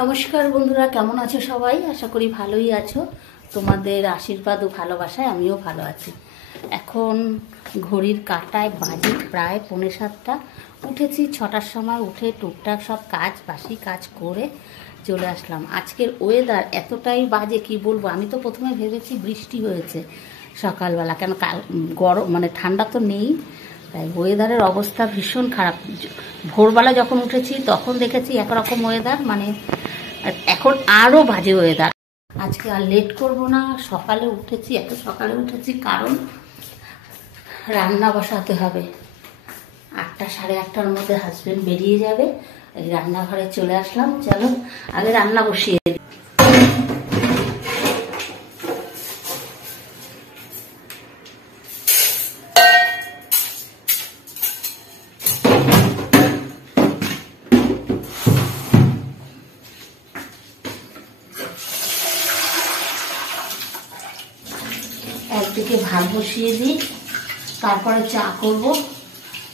নমস্কার বন্ধুরা, কেমন আছো সবাই? আশা করি ভালোই আছো। তোমাদের আশীর্বাদ ও ভালোবাসায় আমিও ভালো আছি। এখন ঘড়ির কাঁটায় বাজে প্রায় 6:45। উঠেছি 6টার সময়, উঠে টুকটাক সব বাসি কাজ করে চলে আসলাম। আজকের ওয়েদার এতটাই বাজে কি বলবো। আমি তো প্রথমে ভেবেছি বৃষ্টি হয়েছে সকালবেলা, কেন গরম মানে ঠান্ডা তো নেই, তাই ওয়েদারের অবস্থা ভীষণ খারাপ। ভোরবেলা যখন উঠেছি তখন দেখেছি একরকম ওয়েদার, মানে এখন আরও বাজে ওয়েদার। আজকে আর লেট করব না, সকালে উঠেছি, এত সকালে উঠেছি কারণ রান্না বসাতে হবে। 8টা সাড়ে 8টার মধ্যে হাজবেন্ড বেরিয়ে যাবে, এই রান্নাঘরে চলে আসলাম। চলো আগে রান্না বসিয়ে দিই। একদিকে ভাত বসিয়ে দিই, তারপরে চা করব,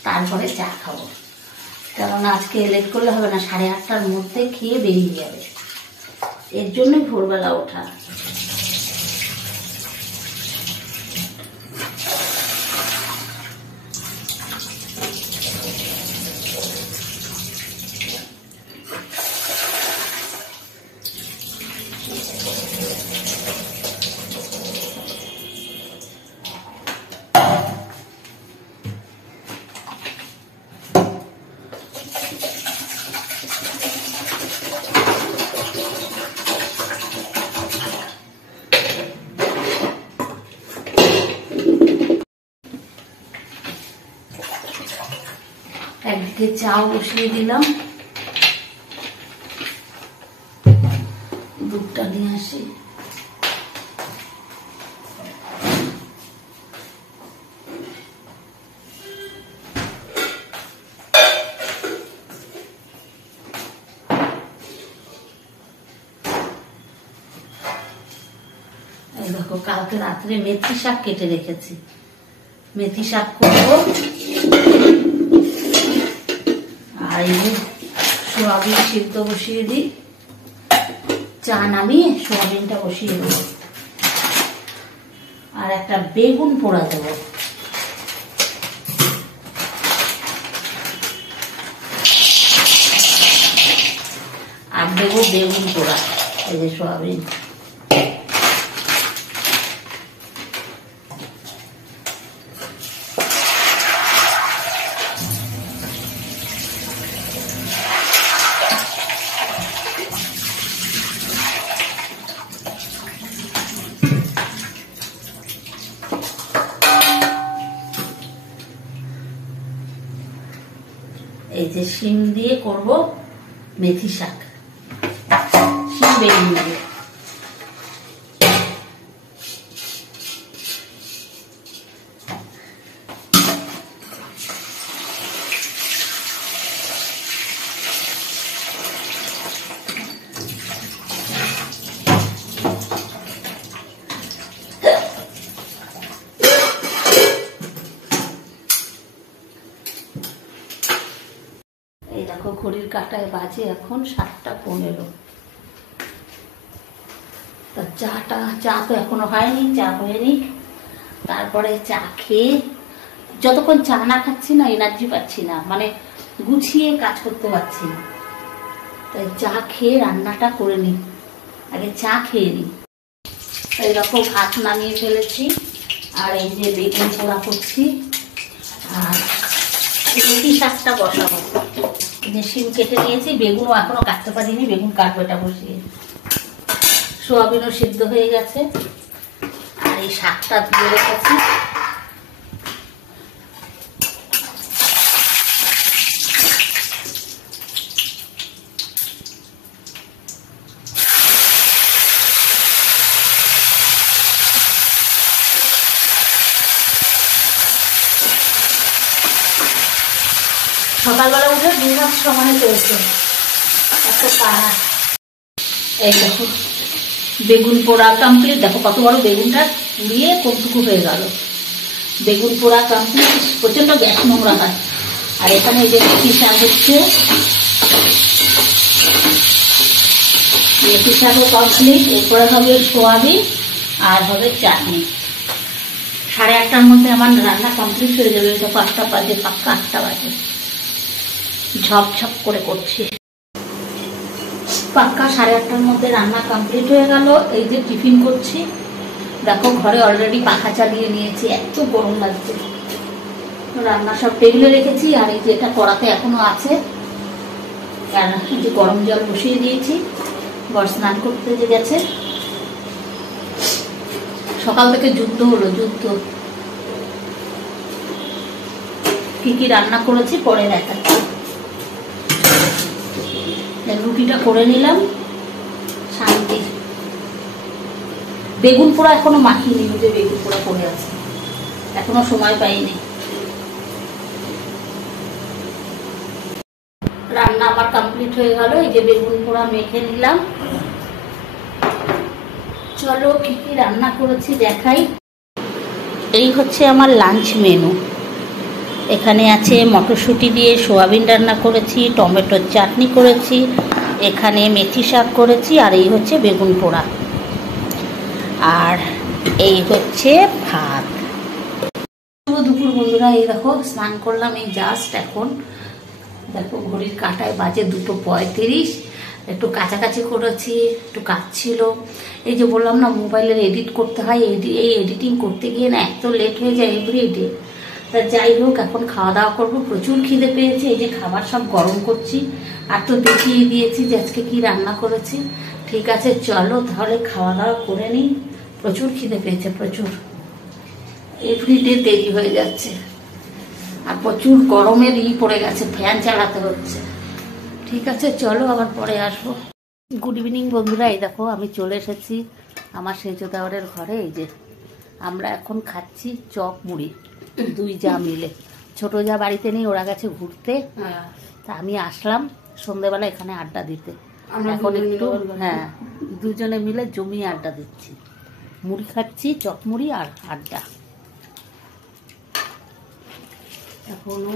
তারপরে চা খাবো। কারণ আজকে লেট করলে হবে না, 8:30টার মধ্যে খেয়ে বেরিয়ে যাবে, এর জন্যই ভোরবেলা ওঠা। একদিকে চাও বসিয়ে দিলাম, দুধটা নিয়ে আসি। দেখো, কালকে রাত্রে মেথি শাক কেটে রেখেছি, মেথি শাক করবো। আর এই সোয়াবিন সিদ্ধ বসিয়ে দিই, চা নামিয়ে সোয়াবিনটা বসিয়ে দেবো। আর একটা বেগুন পোড়া দেবো। আর দেবো বেগুন পোড়া, এই যে সোয়াবিন। এই যে শিম দিয়ে করব মেথি শাক, শিম বেগুন দিয়ে। এই দেখো, ঘড়ির কাঁটায় বাজে এখন 7:15। তা চা তো এখনো হয়নি, চা হয়নি। তারপরে চা খেয়ে, যতক্ষণ চা না খাচ্ছি না এনার্জি পাচ্ছি না, মানে গুছিয়ে কাজ করতে পারছি না, তাই চা খেয়ে রান্নাটা করে নিই। আগে চা খেয়ে নিই। এইরকম ভাত নামিয়ে ফেলেছি, আর এই যে বেগুন পোড়া করছি, আর মেথি শাকটা বসাবো। যে শিম কেটে নিয়েছি, বেগুনও এখনো কাটতে পারিনি, বেগুন কাটবো, এটা বসিয়ে। সোয়াবিনও সিদ্ধ হয়ে গেছে, আর এই শাকটা ধুয়ে রেখেছি। সকালবেলা উঠে 2 মাস সমানে চলছে একটা পাড়া। এই দেখো, বেগুন পোড়া কমপ্লিট। দেখো কত বড় বেগুনটা পুড়িয়ে কতটুকু হয়ে গেল। বেগুন পোড়া কমপ্লিট। প্রচন্ড গ্যাস নোংরা হয়। আর এখানে এই যে মেথি শাক হচ্ছে, মেথি শাকও কমপ্লিট। এরপরে হবে সোয়াবিন আর হবে চাটনি। 8:30টার মধ্যে আমার রান্না কমপ্লিট হয়ে যাবে। তো 5টা বাজে, পাক্কা 8টা বাজে। ঝপঝপ করে করছি। পাক্কা 8:30টার মধ্যে রান্না কমপ্লিট হয়ে গেল। এই যে টিফিন করছি, দেখো ঘরে অলরেডি পাখা চালিয়ে নিয়েছি, এত গরম লাগছে। রান্না সব টেবিলে রেখেছি, আর এই যে এটা কড়াতে এখনো আছে। আর যে গরম জল বসিয়ে দিয়েছি, বর স্নান করতে যে গেছে। সকাল থেকে যুদ্ধ হলো, যুদ্ধ। কি কি রান্না করেছি পরে দেখাচ্ছি। রুটিটা করে নিলাম, শান্তি। বেগুন পোড়া এখনো মাখিনি, যে বেগুন পোড়া পড়ে আছে, এখনো সময় পাইনি। রান্না আমার কমপ্লিট হয়ে গেল। এই যে বেগুন পোড়া মেখে নিলাম। চলো কি কি রান্না করেছি দেখাই। এই হচ্ছে আমার লাঞ্চ মেনু। এখানে আছে মটরশুঁটি দিয়ে সোয়াবিন রান্না করেছি, টমেটোর চাটনি করেছি, এখানে মেথি শাক করেছি, আর এই হচ্ছে বেগুন পোড়া, আর এই হচ্ছে ভাত। দুপুর বন্ধুরা, এই দেখো স্নান করলাম এই জাস্ট এখন। দেখো ঘড়ির কাঁটায় বাজে 2:35। একটু কাছাকাছি করেছি, একটু কাজ ছিল। এই যে বললাম না, মোবাইলের এডিট করতে হয়, এই এডিটিং করতে গিয়ে না এত লেট হয়ে যায় এভরিডে। তা যাই হোক, এখন খাওয়া দাওয়া করবো। প্রচুর খিদে পেয়েছে। এই যে খাবার সব গরম করছি, আর তো দেখিয়ে দিয়েছি যে আজকে কি রান্না করেছি। ঠিক আছে, চলো তাহলে খাওয়া দাওয়া করে নিই। প্রচুর খিদে পেয়েছে, প্রচুর। এভরিডে দেরি হয়ে যাচ্ছে, আর প্রচুর গরমের পড়ে গেছে, ফ্যান চালাতে হচ্ছে। ঠিক আছে, চলো আবার পরে আসবো। গুড ইভিনিং বন্ধুরা, এই দেখো আমি চলে এসেছি আমার সেজো দেওয়ারের ঘরে। এই যে আমরা এখন খাচ্ছি চপ মুড়ি, দুই যা মিলে। ছোট যা বাড়িতে নেই, ওরা গেছে ঘুরতে। তা আমি আসলাম সন্ধ্যেবেলা এখানে আড্ডা দিতে। এখন একটু দুজনে মিলে জমিয়ে আড্ডা দিচ্ছি, মুড়ি খাচ্ছি, চপ মুড়ি আর আড্ডা। এখনো